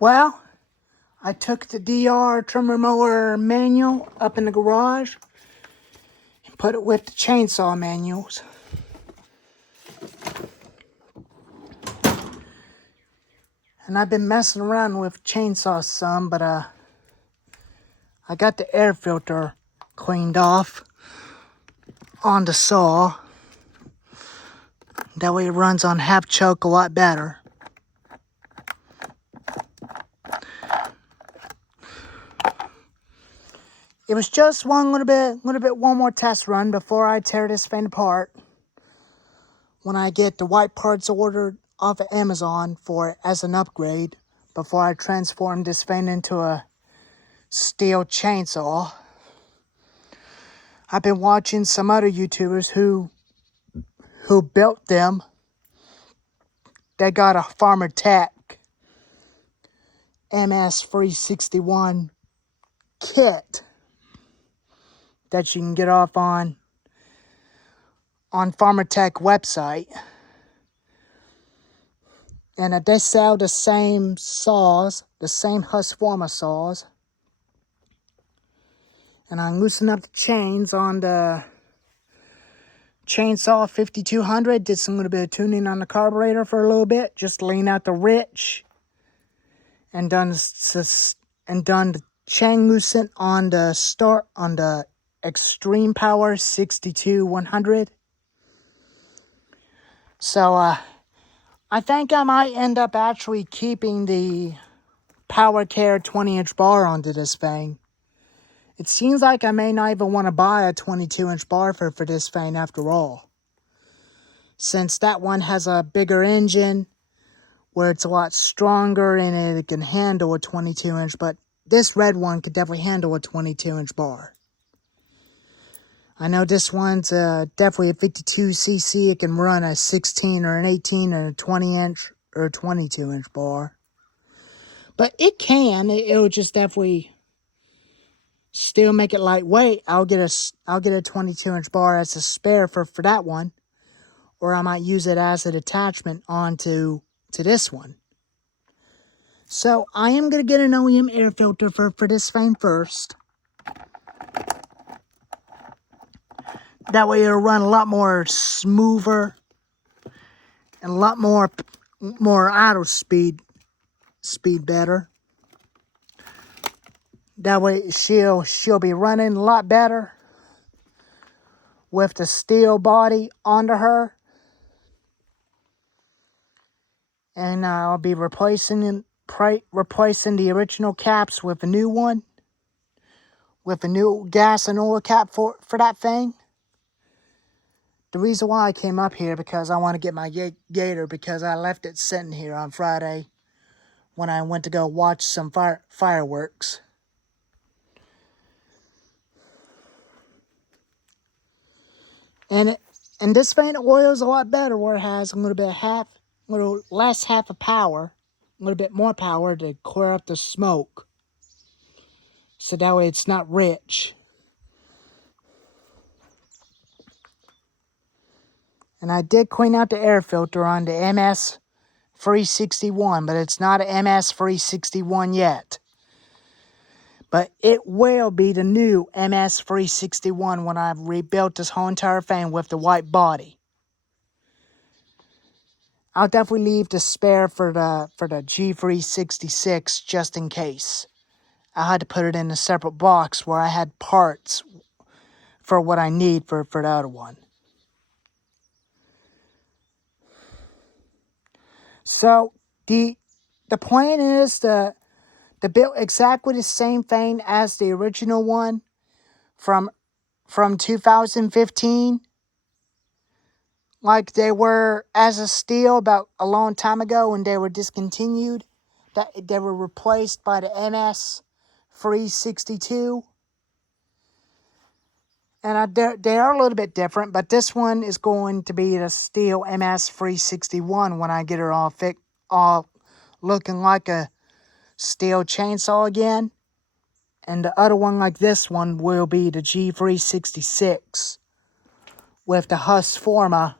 Well, I took the DR trimmer mower manual up in the garage and put it with the chainsaw manuals. And I've been messing around with chainsaws some, but I got the air filter cleaned off on the saw. That way it runs on half choke a lot better. It was just one more test run before I tear this thing apart. When I get the white parts ordered off of Amazon for it as an upgrade, before I transform this thing into a steel chainsaw. I've been watching some other YouTubers who built them. They got a Farmer Tech ms361 kit that you can get off on Farmer Tech website. And they sell the same saws, the same Husqvarna saws. And I loosened up the chains on the chainsaw 5200. Did some little bit of tuning on the carburetor for a little bit. Just lean out the rich. And done the chain loosen on the Extreme Power 62100. So I think I might end up actually keeping the Power Care 20-inch bar onto this thing. It seems like I may not even want to buy a 22-inch bar for this thing after all. Since that one has a bigger engine, where it's a lot stronger and it can handle a 22-inch, but this red one could definitely handle a 22-inch bar. I know this one's definitely a 52cc. It can run a 16 or an 18 or a 20-inch or a 22-inch bar. But it can. It'll just definitely still make it lightweight. I'll get a 22-inch bar as a spare for that one. Or I might use it as an attachment onto this one. So I am going to get an OEM air filter for this thing first. That way it'll run a lot more smoother and a lot more idle speed better. That way she'll be running a lot better with the steel body under her. And I'll be replacing the original caps with a new one. With a new gas and oil cap for that thing. The reason why I came up here because I want to get my Gator, because I left it sitting here on Friday when I went to go watch some fireworks. And this thing oils a lot better, where it has a little less half of power, a little bit more power to clear up the smoke. So that way it's not rich. And I did clean out the air filter on the ms361, but it's not an ms361 yet. But it will be the new ms361 when I've rebuilt this whole entire thing with the white body. I'll definitely leave the spare for the g366 just in case. I had to put it in a separate box where I had parts for what I need for the other one. So the plan is to build exactly the same thing as the original one from 2015. Like they were as a steel about a long time ago when they were discontinued. That they were replaced by the ms362. And they are a little bit different, but this one is going to be the steel ms361 when I get her all looking like a steel chainsaw again. And the other one, like this one, will be the g366 with the Husqvarna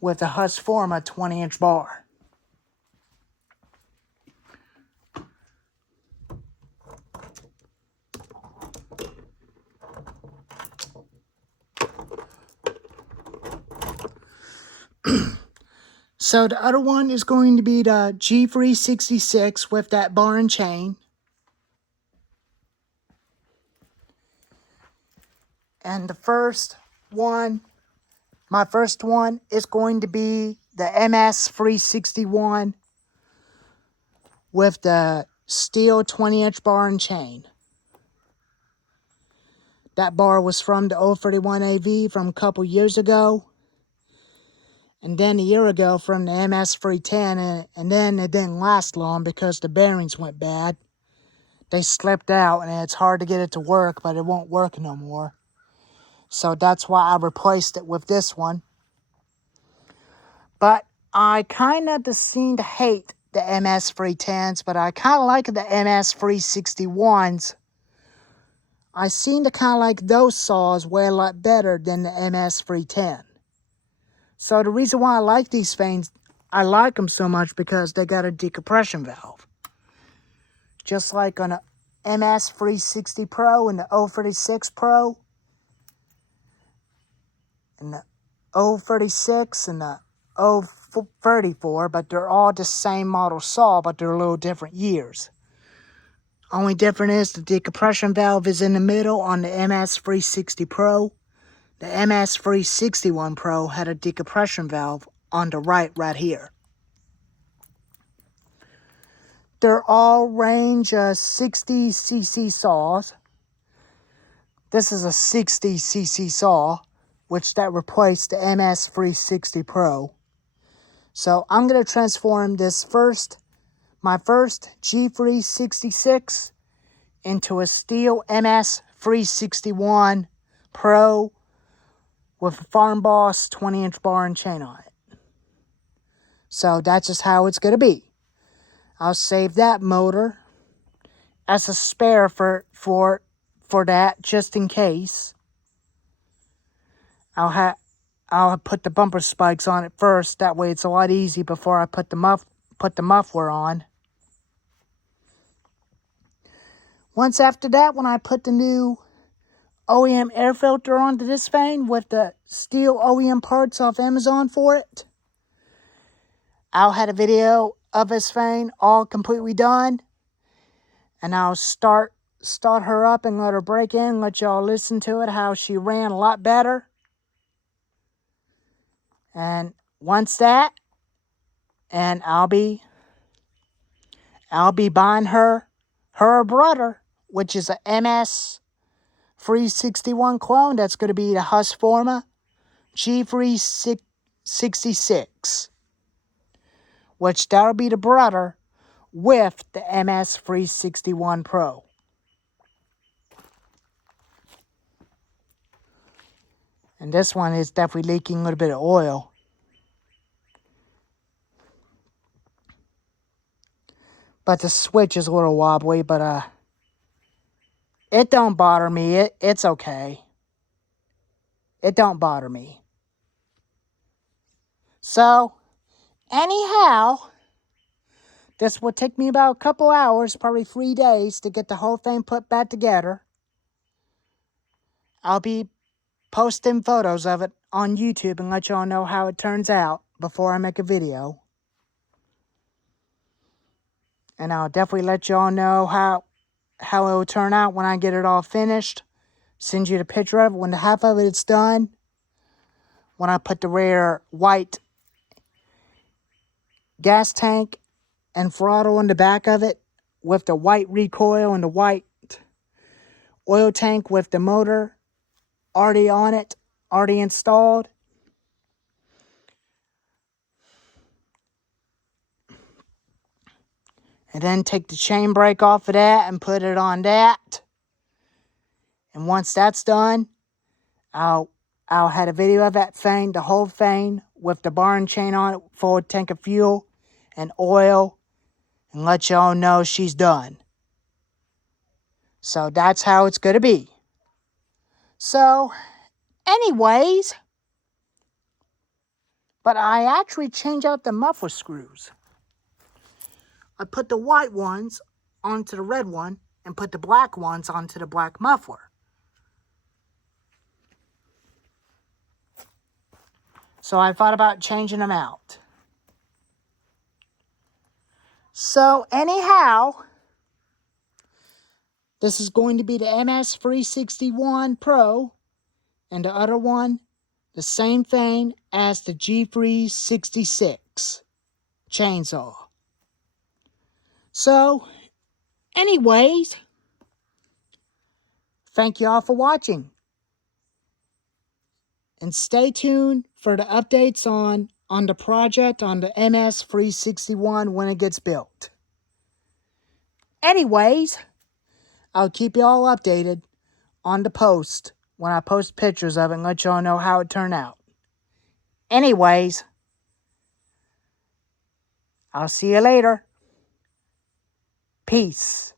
20-inch bar. So the other one is going to be the g366 with that bar and chain. And the first one, my first one is going to be the ms361 with the steel 20-inch bar and chain. That bar was from the 031 AV from a couple years ago. And then a year ago from the ms310, and then it didn't last long because the bearings went bad. They slipped out and it's hard to get it to work, but it won't work no more. So that's why I replaced it with this one. But I kind of seem to hate the ms310s, but I kind of like the ms361s. I seem to kind of like those saws way a lot better than the ms310. So the reason why I like these things, I like them so much because they got a decompression valve. Just like on a ms360 Pro and the 036 Pro. And the 036 and the 034, but they're all the same model saw, but they're a little different years. Only difference is the decompression valve is in the middle on the ms360 Pro. The ms361 Pro had a decompression valve on the right here. They're all range 60cc saws. This is a 60cc saw, which that replaced the ms360 Pro. So I'm going to transform my first g366 into a steel ms361 Pro with a Farm Boss 20-inch bar and chain on it. So that's just how it's going to be. I'll save that motor as a spare for that, just in case. I'll put the bumper spikes on it first. That way it's a lot easier before I put the muffler on. Once after that, when I put the new OEM air filter onto this thing with the steel OEM parts off Amazon for it, I'll have a video of this thing all completely done. And I'll start her up and let her break in, let y'all listen to it, how she ran a lot better. And once that, and I'll be buying her brother, which is a ms361 clone. That's going to be the Husqvarna g366, which that'll be the brother with the ms361 Pro. And this one is definitely leaking a little bit of oil. But the switch is a little wobbly, but it don't bother me. It's okay. It don't bother me. So, anyhow, this will take me about a couple hours, probably 3 days, to get the whole thing put back together. I'll be posting photos of it on YouTube and let y'all know how it turns out before I make a video. And I'll definitely let y'all know how it will turn out when I get it all finished. Send you the picture of it when the half of it's done. When I put the rear white gas tank and throttle on the back of it with the white recoil and the white oil tank with the motor already on it, already installed. And then take the chain brake off of that and put it on that. And once that's done, I'll have a video of that thing, the whole thing, with the bar and chain on it, full tank of fuel and oil, and let y'all know she's done. So that's how it's going to be. So, anyways, but I actually changed out the muffler screws. I put the white ones onto the red one and put the black ones onto the black muffler. So I thought about changing them out. So anyhow, this is going to be the ms361 Pro, and the other one, the same thing as the g366 chainsaw. So, anyways, thank you all for watching. And stay tuned for the updates on the project on the ms361 when it gets built. Anyways, I'll keep you all updated on the post when I post pictures of it and let y'all know how it turned out. Anyways, I'll see you later. Peace.